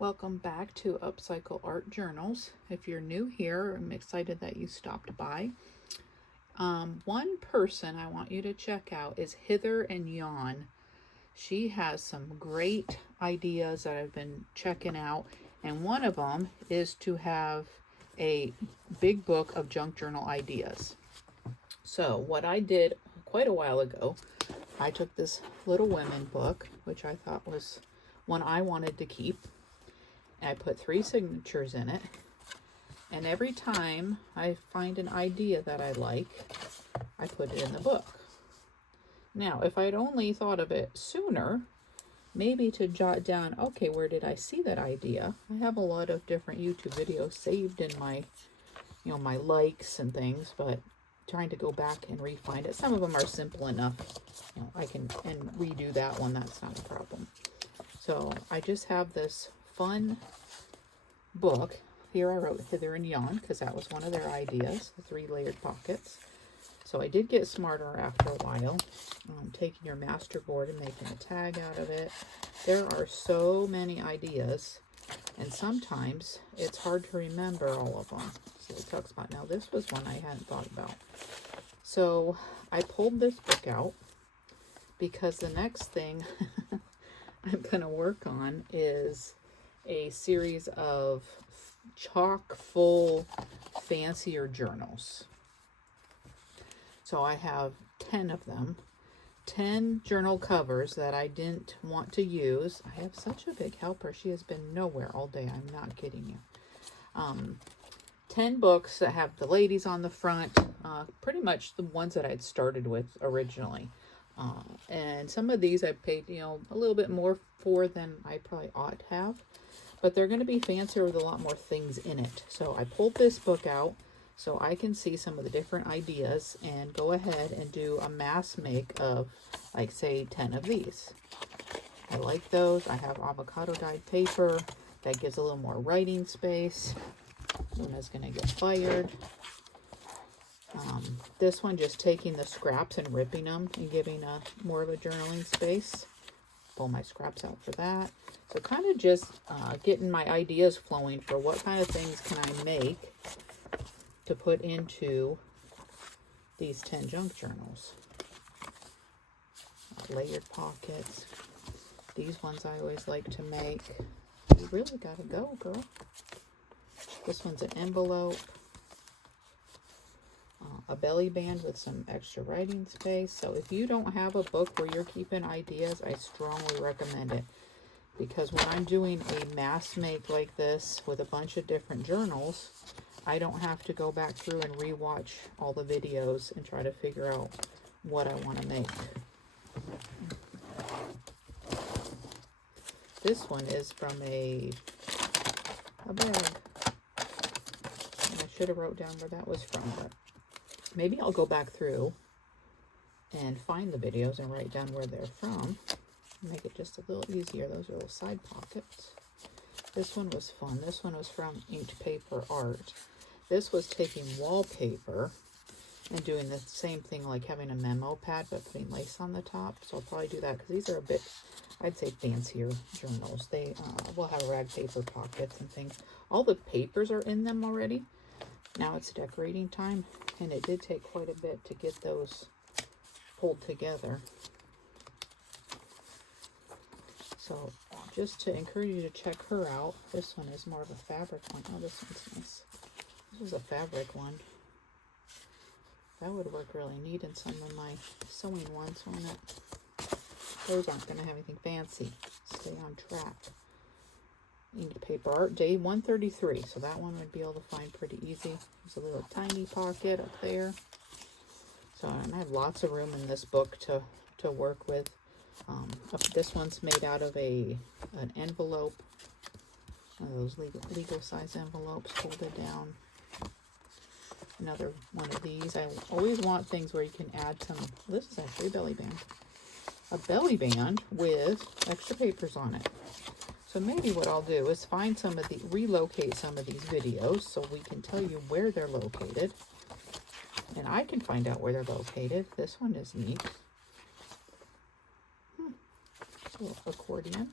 Welcome back to Upcycle Art Journals. If you're new here, I'm excited that you stopped by. One person I want you to check out is Hither and Yon. She has some great ideas that I've been checking out, and one of them is to have a big book of junk journal ideas. So what I did quite a while ago, I took this Little Women book, which I thought was one I wanted to keep. I put 3 signatures in it, and every time I find an idea that I like, I put it in the book. Now, if I'd only thought of it sooner, maybe to jot down, okay, where did I see that idea? I have a lot of different YouTube videos saved in my, my likes and things, but trying to go back and re-find it. Some of them are simple enough. I can redo that one. That's not a problem. So I just have this fun book. Here I wrote Hither and Yon because that was one of their ideas, the 3 layered pockets. So I did get smarter after a while, taking your master board and making a tag out of it. There are so many ideas, and sometimes it's hard to remember all of them. So it talks about, now this was one I hadn't thought about. So I pulled this book out because the next thing I'm going to work on is a series of chock full fancier journals. So I have 10 of them, 10 journal covers that I didn't want to use. I have such a big helper. She has been nowhere all day. I'm not kidding you. 10 books that have the ladies on the front, pretty much the ones that I'd started with originally. And some of these I paid, a little bit more for than I probably ought to have. But they're going to be fancier with a lot more things in it. So I pulled this book out so I can see some of the different ideas and go ahead and do a mass make of, like, say, 10 of these. I like those. I have avocado dyed paper. That gives a little more writing space. Luna's going to get fired. This one, just taking the scraps and ripping them and giving more of a journaling space. Pull my scraps out for that. So kind of just getting my ideas flowing for what kind of things can I make to put into these 10 junk journals. Layered pockets. These ones I always like to make. You really gotta go, girl. This one's an envelope. A belly band with some extra writing space. So if you don't have a book where you're keeping ideas, I strongly recommend it. Because when I'm doing a mass make like this with a bunch of different journals, I don't have to go back through and rewatch all the videos and try to figure out what I want to make. This one is from a bag. I should have wrote down where that was from, but maybe I'll go back through and find the videos and write down where they're from. Make it just a little easier. Those are little side pockets. This one was fun. This one was from Inked Paper Art. This was taking wallpaper and doing the same thing, like having a memo pad but putting lace on the top. So I'll probably do that because these are a bit, I'd say, fancier journals. They will have rag paper pockets and things. All the papers are in them already. Now it's decorating time, and it did take quite a bit to get those pulled together. So just to encourage you to check her out, this one is more of a fabric one. Oh, this one's nice. This is a fabric one. That would work really neat in some of my sewing ones, wouldn't it? Those aren't going to have anything fancy. Stay on track. Inked Paper Art, day 133. So that one would be able to find pretty easy. There's a little tiny pocket up there. So and I have lots of room in this book to work with. This one's made out of an envelope, one of those legal size envelopes folded down. Another one of these. I always want things where you can add some. This is actually a belly band. A belly band with extra papers on it. So maybe what I'll do is find relocate some of these videos so we can tell you where they're located. And I can find out where they're located. This one is neat. Little accordion.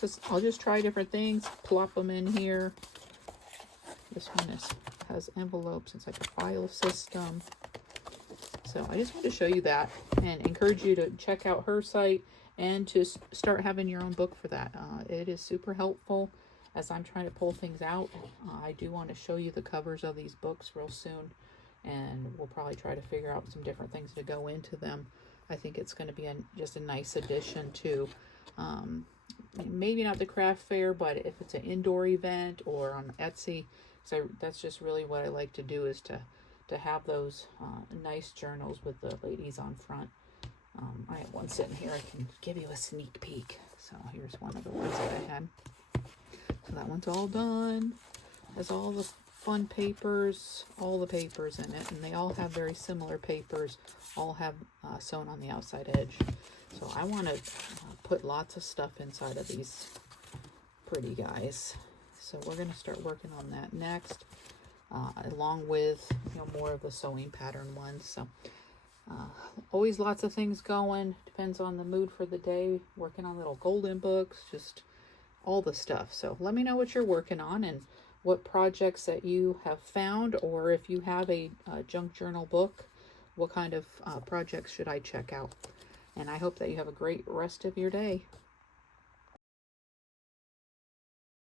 So I'll just try different things, plop them in here. This one has envelopes. It's like a file system. So I just want to show you that and encourage you to check out her site and to start having your own book for that. It is super helpful as I'm trying to pull things out. I do want to show you the covers of these books real soon, and we'll probably try to figure out some different things to go into them. I think it's going to be just a nice addition to maybe not the craft fair, but if it's an indoor event or on Etsy. So that's just really what I like to do, is to have those nice journals with the ladies on front. I have one sitting here. I can give you a sneak peek. So here's one of the ones that I had. So that one's all done. Has all the fun papers, all the papers in it, and they all have very similar papers. All have sewn on the outside edge. So I want to put lots of stuff inside of these pretty guys. So we're going to start working on that next, along with more of the sewing pattern ones. So always lots of things going. Depends on the mood for the day. Working on little golden books, just all the stuff. So let me know what you're working on and what projects that you have found, or if you have a junk journal book, what kind of projects should I check out? And I hope that you have a great rest of your day.